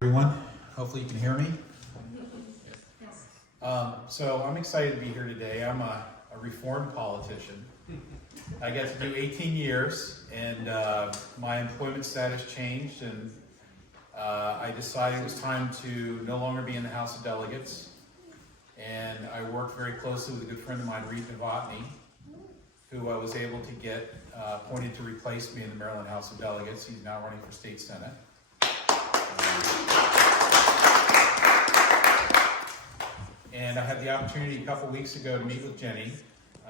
Everyone, hopefully you can hear me. So I'm excited to be here today. I'm a reformed politician. I get to do 18 years, and my employment status changed, and I decided it was time to no longer be in the House of Delegates. And I worked very closely with a good friend of mine, Reed Novotny, who I was able to get appointed to replace me in the Maryland House of Delegates. He's now running for state senate. And I had the opportunity a couple weeks ago to meet with Jenny,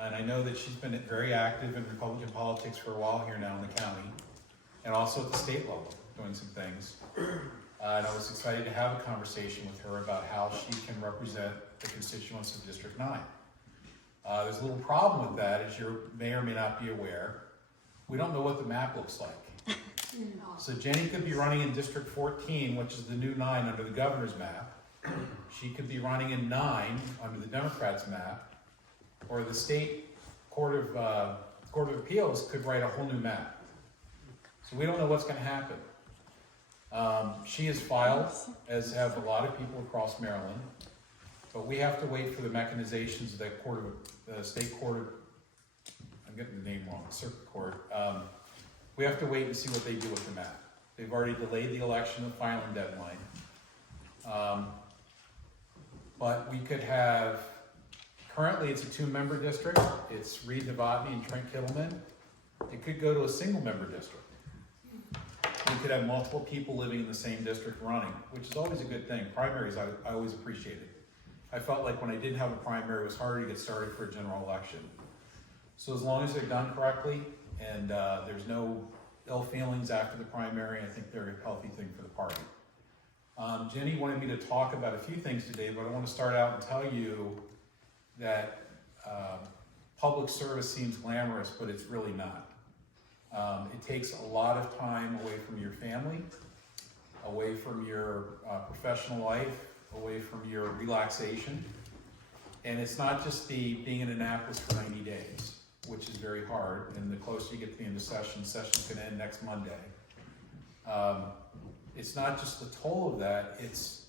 and I know that she's been very active in Republican politics for a while here now in the county, and also at the state level, doing some things. And I was excited to have a conversation with her about how she can represent the constituents of District 9. There's a little problem with that, as you may or may not be aware. We don't know what the map looks like. So Jenny could be running in District 14, which is the new 9 under the governor's map. She could be running in 9 under the Democrats' map, or the state Court of Appeals could write a whole new map. So we don't know what's going to happen. She has filed, as have a lot of people across Maryland, but we have to wait for the mechanizations of that state court. I'm getting the name wrong. Circuit Court. We have to wait and see what they do with the map. They've already delayed the election, the filing deadline. But we could have, currently it's a 2-member district. It's Reed Novotny and Trent Kittleman. It could go to a single-member district. We could have multiple people living in the same district running, which is always a good thing. Primaries, I always appreciated. I felt like when I didn't have a primary, it was harder to get started for a general election. So as long as they're done correctly, and there's no ill feelings after the primary, I think they're a healthy thing for the party. Jenny wanted me to talk about a few things today, but I want to start out and tell you that public service seems glamorous, but it's really not. It takes a lot of time away from your family, away from your professional life, away from your relaxation. And it's not just being in Annapolis for 90 days, which is very hard. And the closer you get to the end of session's going to end next Monday. It's not just the toll of that, it's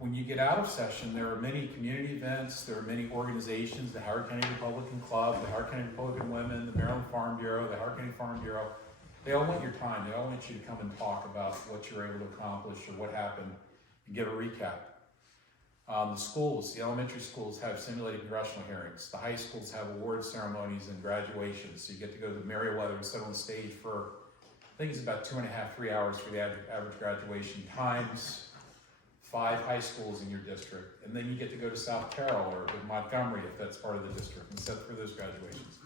when you get out of session, there are many community events, there are many organizations, the Howard County Republican Club, the Howard County Republican Women, the Maryland Farm Bureau, the Howard County Farm Bureau. They all want your time. They all want you to come and talk about what you're able to accomplish or what happened and give a recap. The schools, the elementary schools have simulated congressional hearings. The high schools have award ceremonies and graduations. So you get to go to Meriwether and sit on the stage for, I think it's about 2.5, 3 hours for the average graduation, times 5 high schools in your district. And then you get to go to South Carroll or to Montgomery if that's part of the district and sit for those graduations.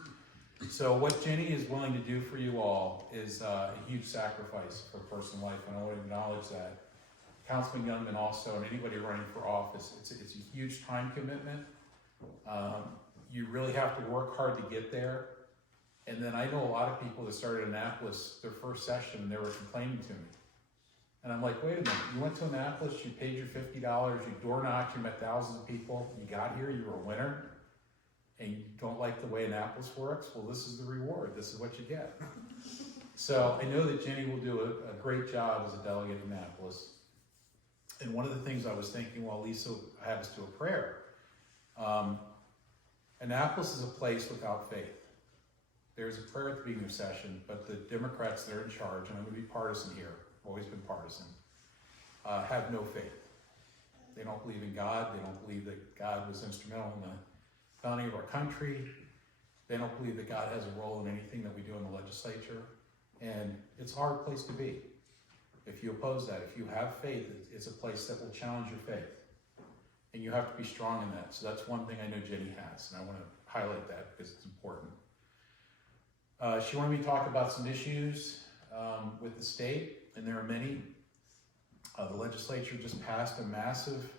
So what Jenny is willing to do for you all is a huge sacrifice for personal life, and I want to acknowledge that. Councilman Youngman also, and anybody running for office, it's a huge time commitment. You really have to work hard to get there. And then I know a lot of people that started in Annapolis, their first session, they were complaining to me. And I'm like, wait a minute, you went to Annapolis, you paid your $50, you door knocked, you met thousands of people, you got here, you were a winner, and you don't like the way Annapolis works? Well, this is the reward, this is what you get. So I know that Jenny will do a great job as a delegate in Annapolis. And one of the things I was thinking while Lisa had us do a prayer, Annapolis is a place without faith. There's a prayer at the beginning of session, but the Democrats that are in charge, and I'm going to be partisan here, always been partisan, have no faith. They don't believe in God. They don't believe that God was instrumental in the founding of our country. They don't believe that God has a role in anything that we do in the legislature. And it's a hard place to be. If you oppose that, if you have faith, it's a place that will challenge your faith. And you have to be strong in that. So that's one thing I know Jenny has, and I want to highlight that because it's important. She wanted me to talk about some issues with the state, and there are many. The legislature just passed a massive,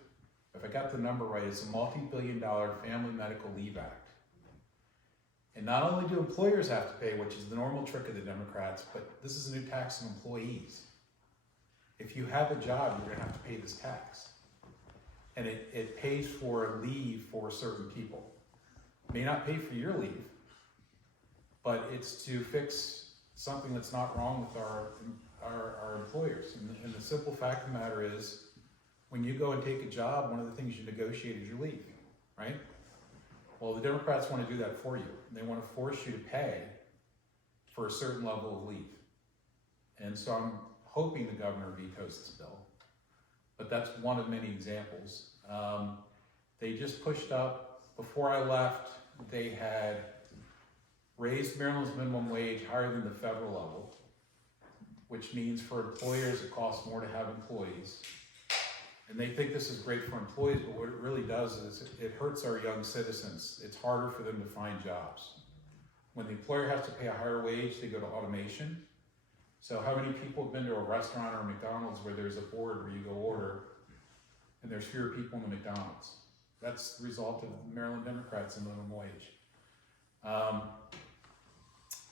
if I got the number right, it's a multi-billion-dollar Family Medical Leave Act. And not only do employers have to pay, which is the normal trick of the Democrats, but this is a new tax on employees. If you have a job, you're going to have to pay this tax. And it pays for leave for certain people. It may not pay for your leave, but it's to fix something that's not wrong with our our employers. And the simple fact of the matter is, when you go and take a job, one of the things you negotiate is your leave, right? Well, the Democrats want to do that for you. They want to force you to pay for a certain level of leave. And so I'm hoping the governor vetoes this bill, but that's one of many examples. They just pushed up, before I left, they had raised Maryland's minimum wage higher than the federal level, which means for employers it costs more to have employees. And they think this is great for employees, but what it really does is it hurts our young citizens. It's harder for them to find jobs. When the employer has to pay a higher wage, they go to automation. So how many people have been to a restaurant or a McDonald's where there's a board where you go order and there's fewer people in the McDonald's? That's the result of Maryland Democrats and minimum wage.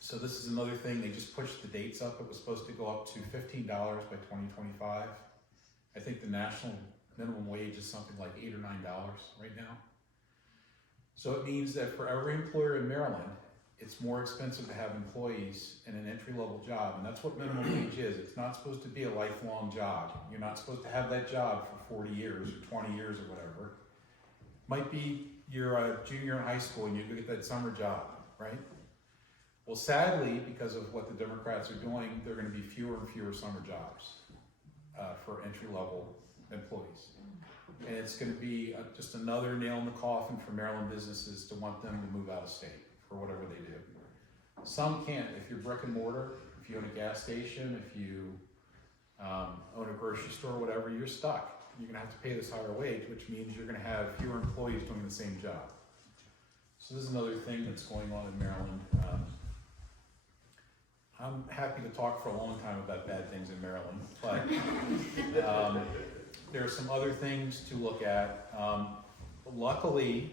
So this is another thing, they just pushed the dates up. It was supposed to go up to $15 by 2025. I think the national minimum wage is something like $8 or $9 right now. So it means that for every employer in Maryland, it's more expensive to have employees in an entry-level job, and that's what minimum wage is. It's not supposed to be a lifelong job. You're not supposed to have that job for 40 years or 20 years or whatever. Might be you're a junior in high school and you get that summer job, right? Well, sadly, because of what the Democrats are doing, there are going to be fewer and fewer summer jobs for entry-level employees. And it's going to be just another nail in the coffin for Maryland businesses to want them to move out of state for whatever they do. Some can't. If you're brick and mortar, if you own a gas station, if you own a grocery store, whatever, you're stuck. You're going to have to pay this higher wage, which means you're going to have fewer employees doing the same job. So this is another thing that's going on in Maryland. I'm happy to talk for a long time about bad things in Maryland, but there are some other things to look at. Luckily,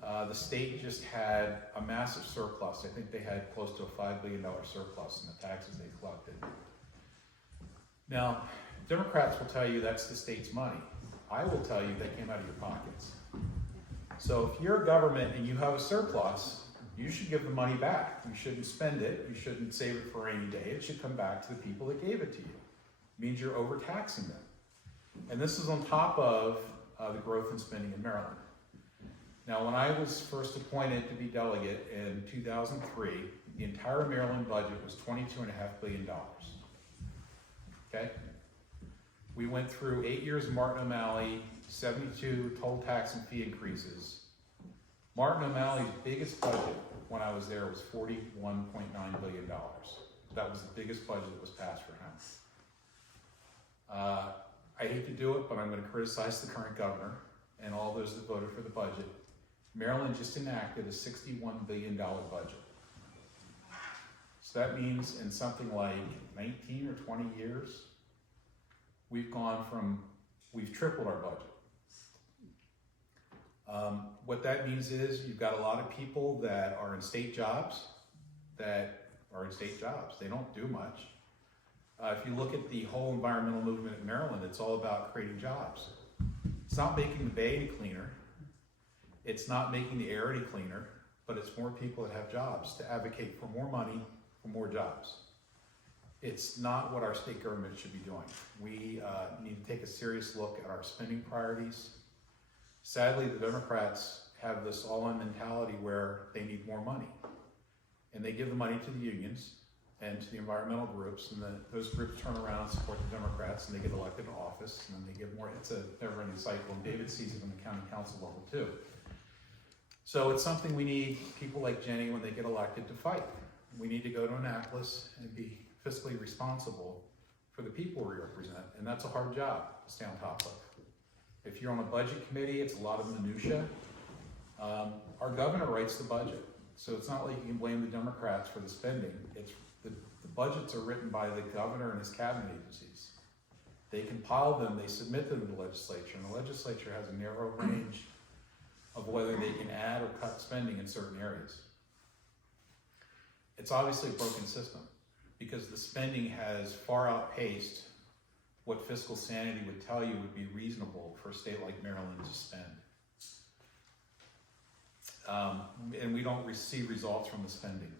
the state just had a massive surplus. I think they had close to a $5 billion surplus in the taxes they collected. Now, Democrats will tell you that's the state's money. I will tell you they came out of your pockets. So if you're a government and you have a surplus, you should give the money back. You shouldn't spend it. You shouldn't save it for a rainy day. It should come back to the people that gave it to you. It means you're overtaxing them. And this is on top of the growth in spending in Maryland. Now, when I was first appointed to be delegate in 2003, the entire Maryland budget was $22.5 billion. Okay? We went through 8 years of Martin O'Malley, 72 total tax and fee increases. Martin O'Malley's biggest budget when I was there was $41.9 billion. That was the biggest budget that was passed for him. I hate to do it, but I'm going to criticize the current governor and all those that voted for the budget. Maryland just enacted a $61 billion budget. So that means in something like 19 or 20 years, we've tripled our budget. What that means is you've got a lot of people that are in state jobs They don't do much. If you look at the whole environmental movement in Maryland, it's all about creating jobs. It's not making the bay any cleaner. It's not making the air any cleaner, but it's more people that have jobs to advocate for more money, for more jobs. It's not what our state government should be doing. We need to take a serious look at our spending priorities. Sadly, the Democrats have this all-in mentality where they need more money. And they give the money to the unions and to the environmental groups, and those groups turn around and support the Democrats, and they get elected to office, and then they give more. It's a never-ending cycle, and David sees it on the county council level too. So it's something we need people like Jenny, when they get elected, to fight. We need to go to Annapolis and be fiscally responsible for the people we represent, and that's a hard job to stay on top of. If you're on a budget committee, it's a lot of minutia. Our governor writes the budget, so it's not like you can blame the Democrats for the spending. It's the budgets are written by the governor and his cabinet agencies. They compile them, they submit them to the legislature, and the legislature has a narrow range of whether they can add or cut spending in certain areas. It's obviously a broken system because the spending has far outpaced what fiscal sanity would tell you would be reasonable for a state like Maryland to spend. And we don't receive results from the spending.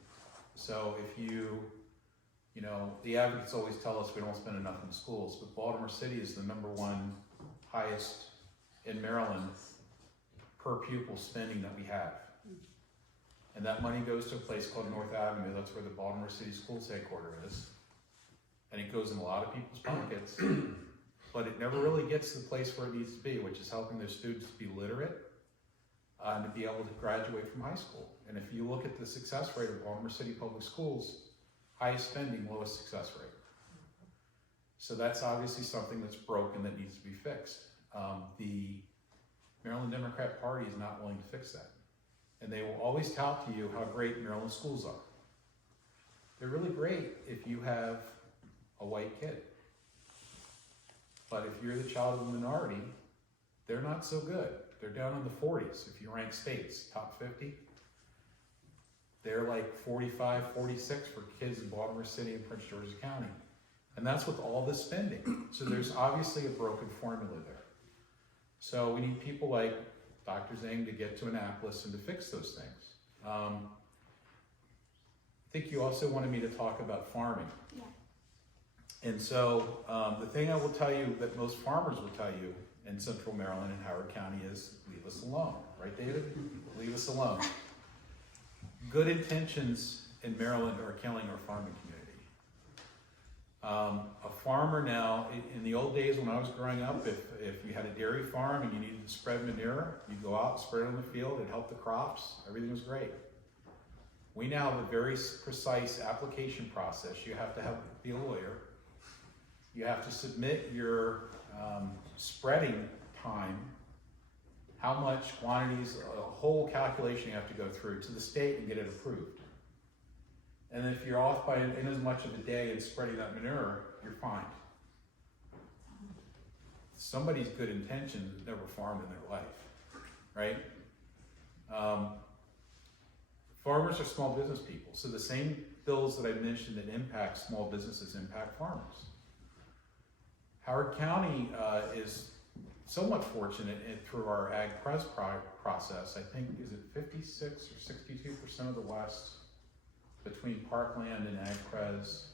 So if you You know, the advocates always tell us we don't spend enough in schools, but Baltimore City is the #1 highest in Maryland per pupil spending that we have. And that money goes to a place called North Avenue. That's where the Baltimore City Schools headquarters is. And it goes in a lot of people's pockets, but it never really gets to the place where it needs to be, which is helping their students be literate and to be able to graduate from high school. And if you look at the success rate of Baltimore City Public Schools, highest spending, lowest success rate. So that's obviously something that's broken that needs to be fixed. The Maryland Democrat Party is not willing to fix that. And they will always tout to you how great Maryland schools are. They're really great if you have a white kid. But if you're the child of a minority, they're not so good. They're down in the 40s. If you rank states, top 50, they're like 45, 46 for kids in Baltimore City and Prince George's County. And that's with all this spending. So there's obviously a broken formula there. So we need people like Dr. Zhang to get to Annapolis and to fix those things. I think you also wanted me to talk about farming. Yeah. And so the thing I will tell you that most farmers will tell you in Central Maryland and Howard County is leave us alone. Right, David? Leave us alone. Good intentions in Maryland are killing our farming community. A farmer now, in the old days when I was growing up, if you had a dairy farm and you needed to spread manure, you'd go out, spread it on the field, it helped the crops, everything was great. We now have a very precise application process. You have to be a lawyer. You have to submit your spreading time, how much quantities, a whole calculation you have to go through to the state and get it approved. And if you're off by in as much of a day in spreading that manure, you're fined. Somebody's good intention has never farmed in their life, right? Farmers are small business people, so the same bills that I mentioned that impact small businesses impact farmers. Howard County is somewhat fortunate through our Ag Pres process. I think, is it 56 or 62% of the West between Parkland and Ag Pres?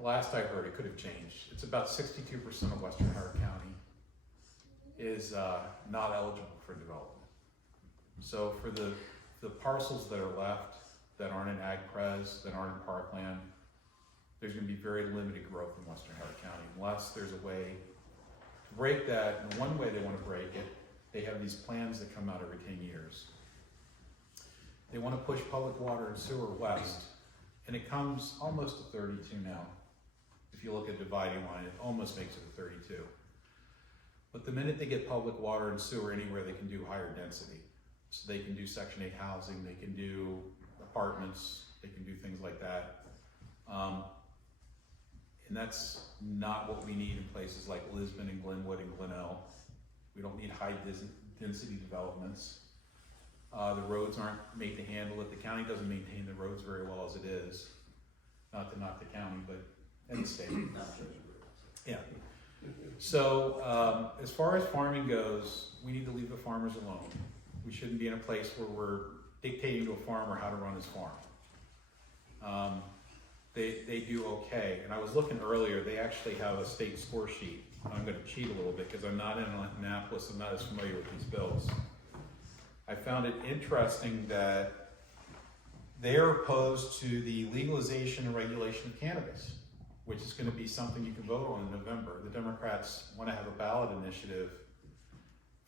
Last I heard, it could have changed. It's about 62% of Western Howard County is not eligible for development. So for the parcels that are left that aren't in Ag Pres, that aren't in Parkland, there's going to be very limited growth in Western Howard County unless there's a way to break that. And one way they want to break it, they have these plans that come out every 10 years. They want to push public water and sewer west, and it comes almost to 32 now. If you look at dividing line, it almost makes it to 32. But the minute they get public water and sewer anywhere, they can do higher density. So they can do Section 8 housing, they can do apartments, they can do things like that. And that's not what we need in places like Lisbon and Glenwood and Glenelg. We don't need high density developments. The roads aren't made to handle it. The county doesn't maintain the roads very well as it is. Not to knock the county, but in the state. Yeah. So as far as farming goes, we need to leave the farmers alone. We shouldn't be in a place where we're dictating to a farmer how to run his farm. They do okay. And I was looking earlier, they actually have a state score sheet. I'm going to cheat a little bit because I'm not in Annapolis, I'm not as familiar with these bills. I found it interesting that they're opposed to the legalization and regulation of cannabis, which is going to be something you can vote on in November. The Democrats want to have a ballot initiative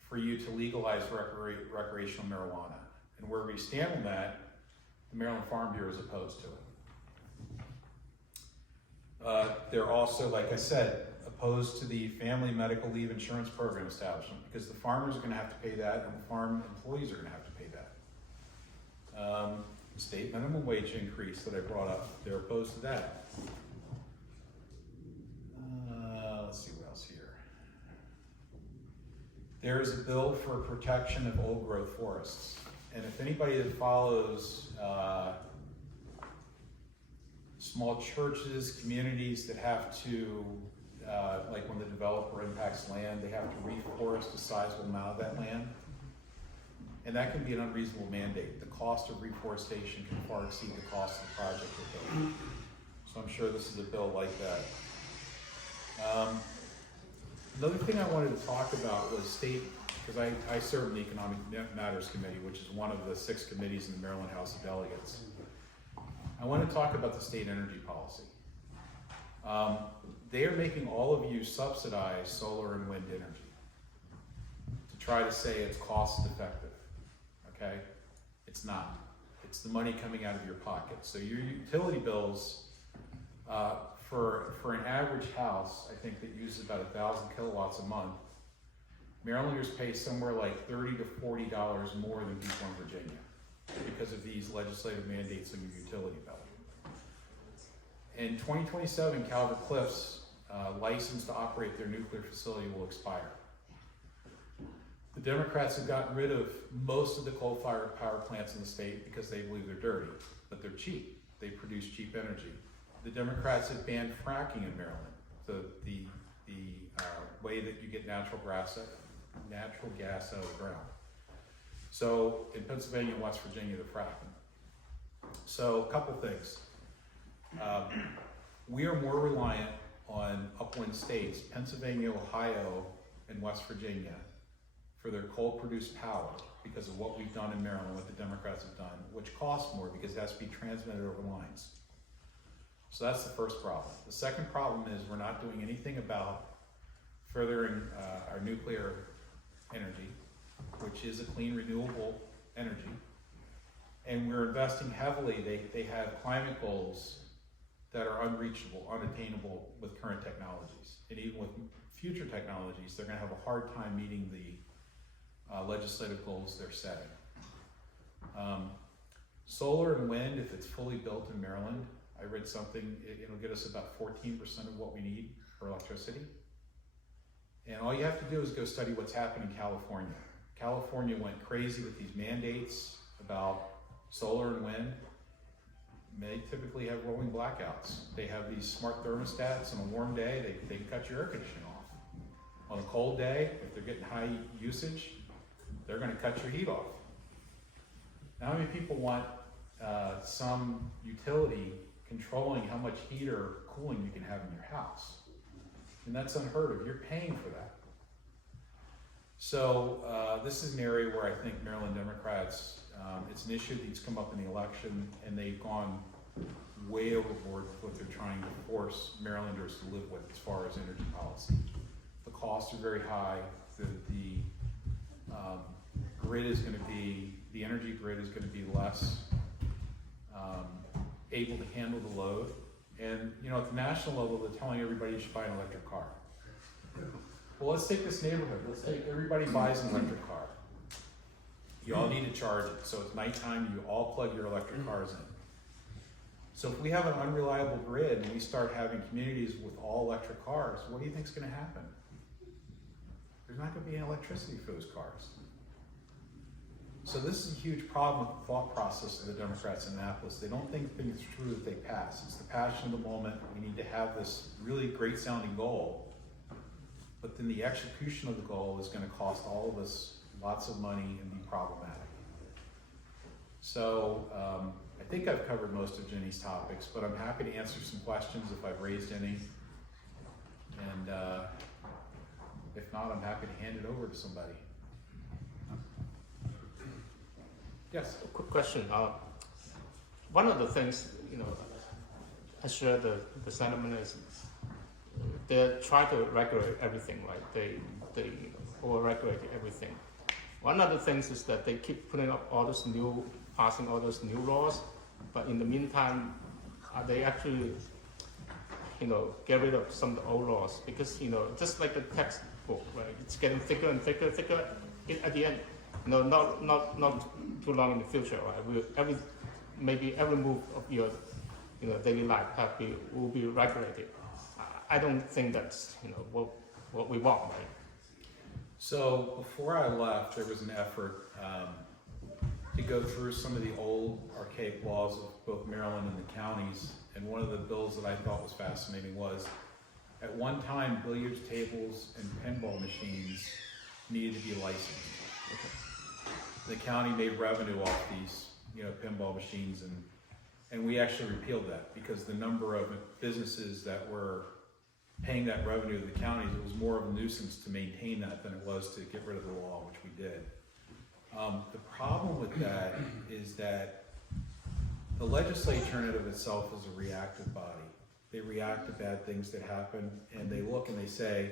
for you to legalize recreational marijuana. And where we stand on that, the Maryland Farm Bureau is opposed to it. They're also, like I said, opposed to the family medical leave insurance program establishment because the farmers are going to have to pay that and the farm employees are going to have to pay that. The state minimum wage increase that I brought up, they're opposed to that. Let's see what else here. There is a bill for protection of old growth forests. And if anybody that follows small churches, communities that have to, like when the developer impacts land, they have to reforest a sizable amount of that land. And that can be an unreasonable mandate. The cost of reforestation can far exceed the cost of the project we're building. So I'm sure this is a bill like that. Another thing I wanted to talk about was state, because I serve in the Economic Matters Committee, which is one of the 6 committees in the Maryland House of Delegates. I want to talk about the state energy policy. They are making all of you subsidize solar and wind energy to try to say it's cost effective, okay? It's not. It's the money coming out of your pocket. So your utility bills, for an average house, I think that uses about 1,000 kilowatts a month, Marylanders pay somewhere like $30 to $40 more than people in Virginia because of these legislative mandates on your utility bill. In 2027, Calvert Cliffs license to operate their nuclear facility will expire. The Democrats have gotten rid of most of the coal-fired power plants in the state because they believe they're dirty, but they're cheap. They produce cheap energy. The Democrats have banned fracking in Maryland, the way that you get natural gas out of the ground. So in Pennsylvania and West Virginia, they're fracking. So a couple things. We are more reliant on upwind states, Pennsylvania, Ohio, and West Virginia, for their coal-produced power because of what we've done in Maryland, what the Democrats have done, which costs more because it has to be transmitted over lines. So that's the first problem. The second problem is we're not doing anything about furthering our nuclear energy, which is a clean, renewable energy. And we're investing heavily. They have climate goals that are unreachable, unattainable with current technologies. And even with future technologies, they're gonna have a hard time meeting the legislative goals they're setting. Solar and wind, if it's fully built in Maryland, I read something, it'll get us about 14% of what we need for electricity. And all you have to do is go study what's happened in California. California went crazy with these mandates about solar and wind. They typically have rolling blackouts. They have these smart thermostats. On a warm day, they can cut your air conditioning off. On a cold day, if they're getting high usage, they're gonna cut your heat off. Now, how many people want some utility controlling how much heat or cooling you can have in your house? And that's unheard of. You're paying for that. So this is an area where I think Maryland Democrats, it's an issue that's come up in the election, and they've gone way overboard with what they're trying to force Marylanders to live with as far as energy policy. The costs are very high. The grid is going to be, the energy grid is going to be less able to handle the load. And you know, at the national level, they're telling everybody you should buy an electric car. Well, let's take this neighborhood. Let's take everybody buys an electric car. You all need to charge it. So it's nighttime, you all plug your electric cars in. So if we have an unreliable grid and we start having communities with all electric cars, what do you think is going to happen? There's not going to be any electricity for those cars. So this is a huge problem with the thought process of the Democrats in Annapolis. They don't think things through that they pass. It's the passion of the moment. We need to have this really great sounding goal, but then the execution of the goal is going to cost all of us lots of money and be problematic. So I think I've covered most of Jenny's topics, but I'm happy to answer some questions if I've raised any. And if not, I'm happy to hand it over to somebody. Yes? A quick question. One of the things, I share the sentiment is they try to regulate everything, right? They over-regulate everything. One of the things is that they keep putting up passing all those new laws, but in the meantime, they actually, get rid of some of the old laws because, just like the textbook, right? It's getting thicker and thicker. At the end, not too long in the future, right? Maybe every move of your, daily life will be regulated. I don't think that's, what we want, right? So before I left, there was an effort to go through some of the old archaic laws of both Maryland and the counties. And one of the bills that I thought was fascinating was, at one time, billiards tables and pinball machines needed to be licensed. Okay. the county made revenue off these, pinball machines, and we actually repealed that because the number of businesses that were paying that revenue to the counties, it was more of a nuisance to maintain that than it was to get rid of the law, which we did. The problem with that is that the legislature in and of itself is a reactive body. They react to bad things that happen, and they look and they say,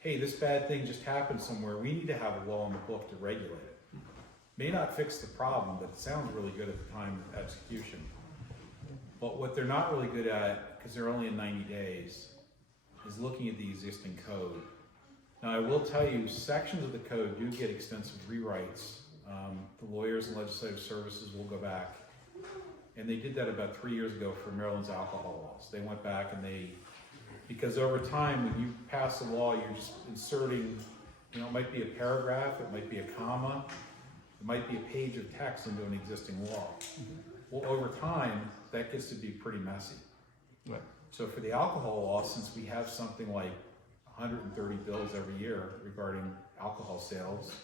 hey, this bad thing just happened somewhere. We need to have a law in the book to regulate it. May not fix the problem, but it sounds really good at the time of execution. But what they're not really good at, because they're only in 90 days, is looking at the existing code. Now, I will tell you, sections of the code do get extensive rewrites. The lawyers and legislative services will go back, and they did that about 3 years ago for Maryland's alcohol laws. They went back and because over time, when you pass a law, you're just inserting, it might be a paragraph, it might be a comma, it might be a page of text into an existing law. Well, over time, that gets to be pretty messy. Right. So for the alcohol law, since we have something like 130 bills every year regarding alcohol sales,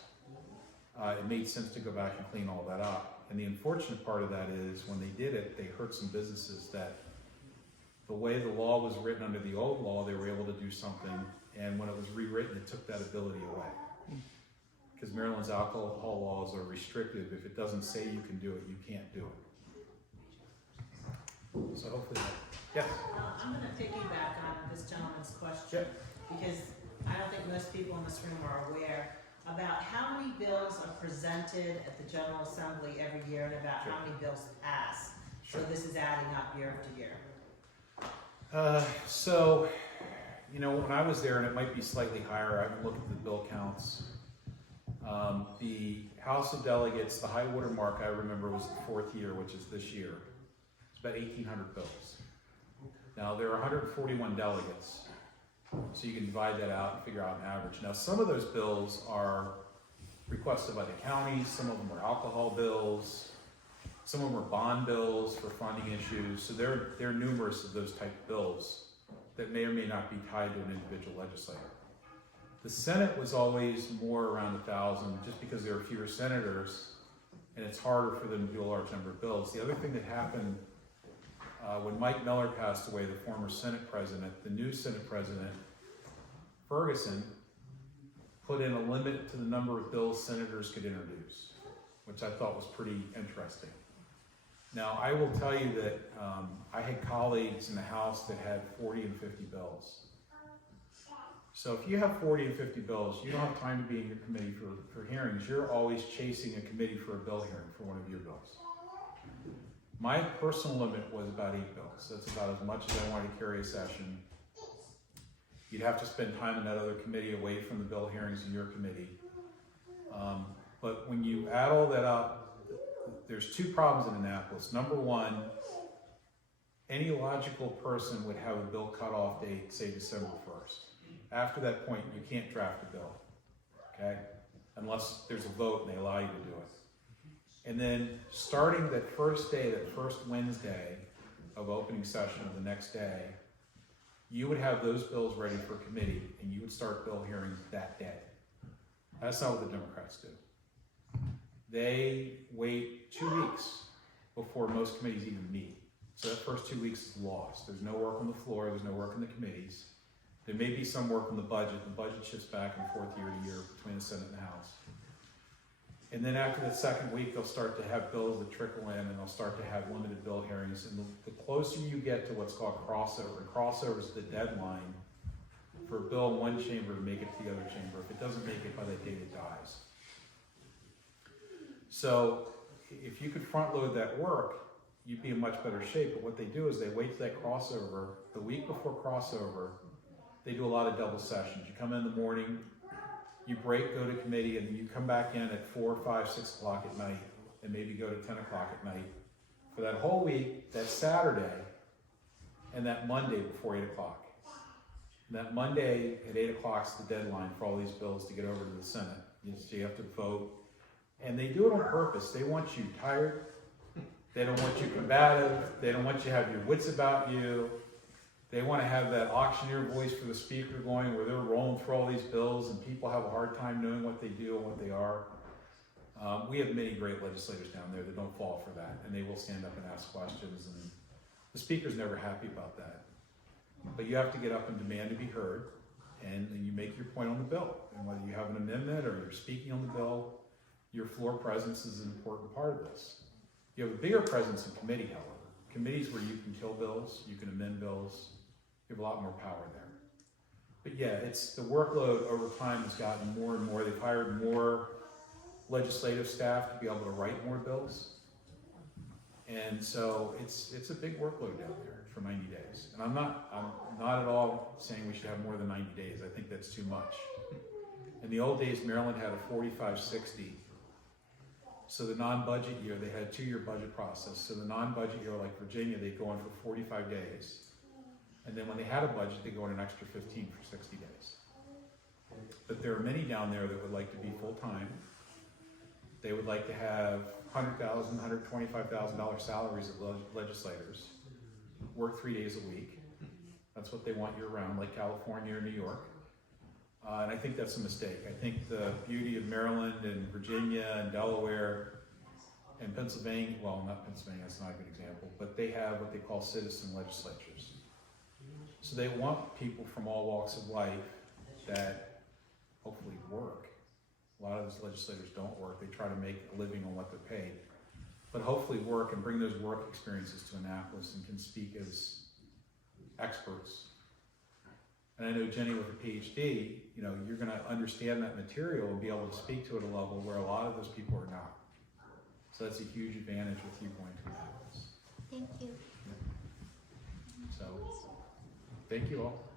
it made sense to go back and clean all that up. And the unfortunate part of that is when they did it, they hurt some businesses that the way the law was written under the old law, they were able to do something, and when it was rewritten, it took that ability away. Because Maryland's alcohol laws are restrictive. If it doesn't say you can do it, you can't do it. So hopefully yes? I'm going to piggyback on this gentleman's question, because I don't think most people in this room are aware about how many bills are presented at the General Assembly every year and about how many bills pass. So this is adding up year after year. So, when I was there, and it might be slightly higher, I haven't looked at the bill counts. The House of Delegates, the high water mark I remember was the fourth year, which is this year. It's about 1,800 bills. Now, there are 141 delegates, so you can divide that out and figure out an average. Now, some of those bills are requested by the county, some of them are alcohol bills, some of them are bond bills for funding issues, so there are numerous of those type of bills that may or may not be tied to an individual legislator. The Senate was always more around 1,000 just because there are fewer senators and it's harder for them to do a large number of bills. The other thing that happened when Mike Miller passed away, the former Senate president, the new Senate president, Ferguson, put in a limit to the number of bills senators could introduce, which I thought was pretty interesting. Now, I will tell you that I had colleagues in the House that had 40 and 50 bills. So if you have 40 and 50 bills, you don't have time to be in your committee for hearings. You're always chasing a committee for a bill hearing for one of your bills. My personal limit was about 8 bills. That's about as much as I wanted to carry a session. You'd have to spend time in that other committee away from the bill hearings in your committee. But when you add all that up, there's 2 problems in Annapolis. Number one, any logical person would have a bill cutoff date, say December 1st. After that point, you can't draft a bill, okay? Unless there's a vote and they allow you to do it. And then starting that first day, that first Wednesday of opening session of the next day, you would have those bills ready for committee and you would start bill hearings that day. That's not what the Democrats do. They wait 2 weeks before most committees even meet. So that first 2 weeks is lost. There's no work on the floor, there's no work in the committees. There may be some work on the budget. The budget shifts back and forth year to year between the Senate and the House. And then after the second week, they'll start to have bills that trickle in and they'll start to have limited bill hearings. And the closer you get to what's called crossover, and crossover is the deadline for a bill in one chamber to make it to the other chamber. If it doesn't make it by that date, it dies. So if you could front load that work, you'd be in much better shape. But what they do is they wait till that crossover. The week before crossover, they do a lot of double sessions. You come in the morning, you break, go to committee, and then you come back in at 4, 5, 6 o'clock at night, and maybe go to 10 o'clock at night. For that whole week, that Saturday, and that Monday before 8 o'clock. And that Monday at 8 o'clock is the deadline for all these bills to get over to the Senate. So you have to vote. And they do it on purpose. They want you tired. They don't want you combative. They don't want you to have your wits about you. They want to have that auctioneer voice for the speaker going where they're rolling through all these bills and people have a hard time knowing what they do and what they are. We have many great legislators down there that don't fall for that, and they will stand up and ask questions, and the speaker's never happy about that. But you have to get up and demand to be heard, and you make your point on the bill. And whether you have an amendment or you're speaking on the bill, your floor presence is an important part of this. You have a bigger presence in committee, however. Committees where you can kill bills, you can amend bills, you have a lot more power there. But yeah, it's the workload over time has gotten more and more. They've hired more legislative staff to be able to write more bills. And so it's a big workload down there for 90 days. And I'm not at all saying we should have more than 90 days. I think that's too much. In the old days, Maryland had a 45-60. So the non-budget year, they had a 2-year budget process. So the non-budget year, like Virginia, they'd go on for 45 days. And then when they had a budget, they'd go on an extra 15 for 60 days. But there are many down there that would like to be full-time. They would like to have $100,000, $125,000 salaries of legislators, work 3 days a week. That's what they want year-round, like California or New York. And I think that's a mistake. I think the beauty of Maryland and Virginia and Delaware and Pennsylvania, well, not Pennsylvania, that's not a good example, but they have what they call citizen legislatures. So they want people from all walks of life that hopefully work. A lot of those legislators don't work. They try to make a living on what they're paid. But hopefully work and bring those work experiences to Annapolis and can speak as experts. And I know Jenny with a PhD, you know, you're gonna understand that material and be able to speak to it at a level where a lot of those people are not. So that's a huge advantage with you going to Annapolis. Thank you. So, thank you all.